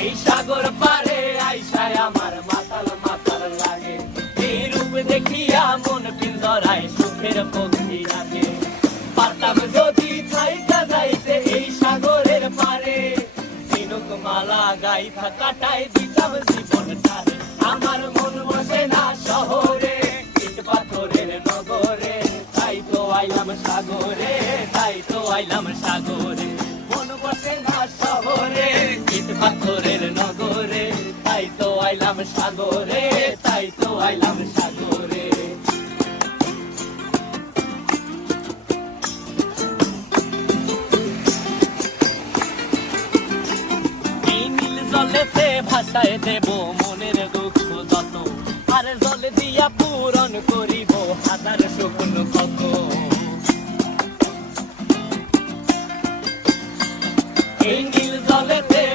এই সাগর পারে আইসায় আমার মাতাল মাতাল লাগে এই রূপ দেখিয়া মন পিঞ্জরায় সুখের পক্ষী লাগে পারতাম যদি থাইকা যাইতে এই সাগরের পারে সিনুক মালা গাইথা কাটাই দিতাম জীবনটারে আমার মন বসে না শহরে ইট পাথরের নগরে তাই তো আইলাম সাগরে তাই তো আইলাম সাগরে আইলাম সাগরে তাই তো আইলাম সাগরে জলেতে ভাসায় দেব মনের দুঃখ যত আর জল দিয়া পূরণ করিব হাজার শকুন কত এই নীল জলেতে